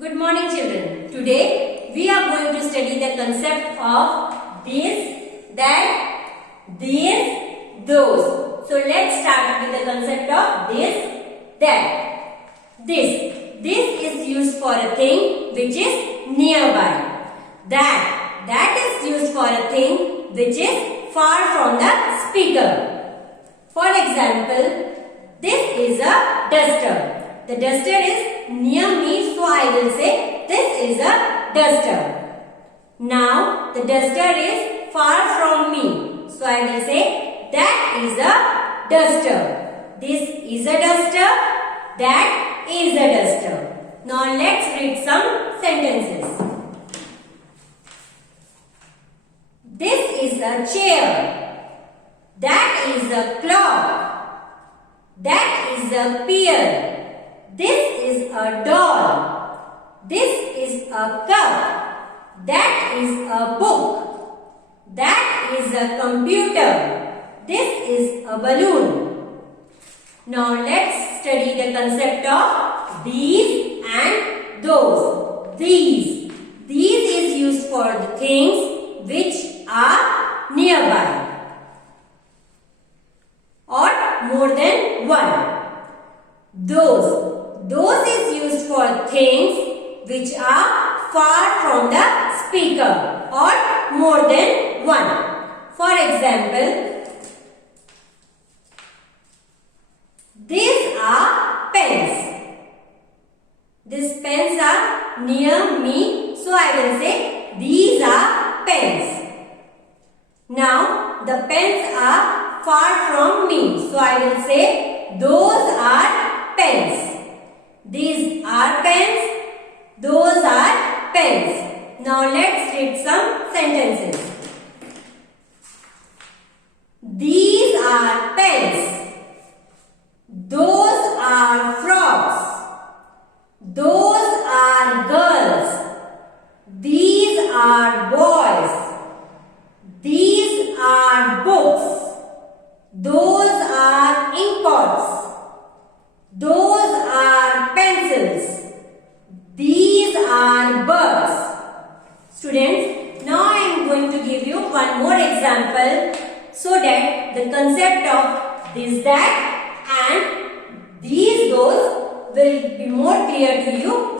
Good morning children. Today we are going to study the concept of this, that, these, those. So let's start with the concept of this, that. This is used for a thing which is nearby. That is used for a thing which is far from the speaker. For example, this is a duster. The duster is near me, so I will say this is a duster. Now the duster is far from me, so I will say that is a duster. This is a duster, that is a duster. Now let's read some sentences. This is a chair. That is a clock. That is a pear. This is a doll. This is a cup. That is a book. That is a computer. This is a balloon. Now let's study the concept of these and those. These is used for the things which are nearby or more than one. Those is used for things which are far from the speaker or more than one. For example, these are pens. These pens are near me, so I will say these are pens. Now the pens are far from me, so I will say those are pens. These are pens. Those are pens. Now let's read some sentences. These are pens. Those are frogs. Those are girls. These are boys. These are books. Those are inkpots. Those are pencils. These are birds. Students, now I am going to give you one more example so that the concept of this, that and these, those will be more clear to you